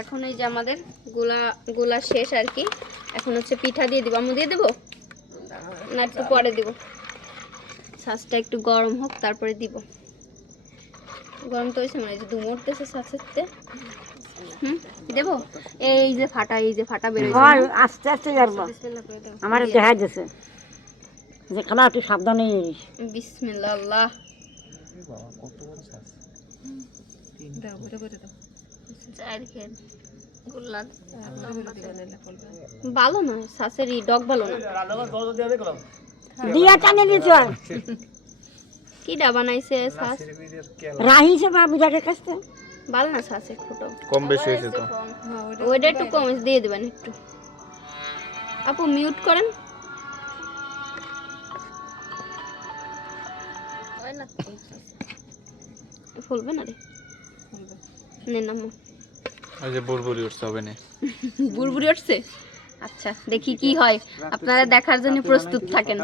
এখন এই যে আমাদের গোলা শেষ আর কি। এখন হচ্ছে পিঠা দিয়ে দিব। আমি দিয়ে দেবো না একটু পরে দিব? ছাঁচটা একটু গরম হোক তারপরে দিব। গরম তো হয়েছে মানে যে ধুমো উঠতেছে ছাঁচেতে। দেবো। এই যে ফাটা বেরোয়। আস্তে আস্তে যাবো, আমার দেখা যাচ্ছে যে খালা একটু সাবধানে। বিসমিল্লাহ আল্লাহ। ভালো না শাঁসের ডগ ভালো না। দিয়া টানে দিতে হয়। কিডা বানাইছে শাঁস? রাহিছে বাবু যাকে কাছে ভালো না শাঁসের ছোট কম বেশি হয়েছে তো। ওইটা একটু কম দিয়ে দেবেন একটু। আপু মিউট করেন। ফুলবে না রে, নে নামো। ওই যে বুড়বুড়ি উঠছে হবে না। বুড়বুড়ি উঠছে। আচ্ছা দেখি কি হয়, আপনারা দেখার জন্য প্রস্তুত থাকেন।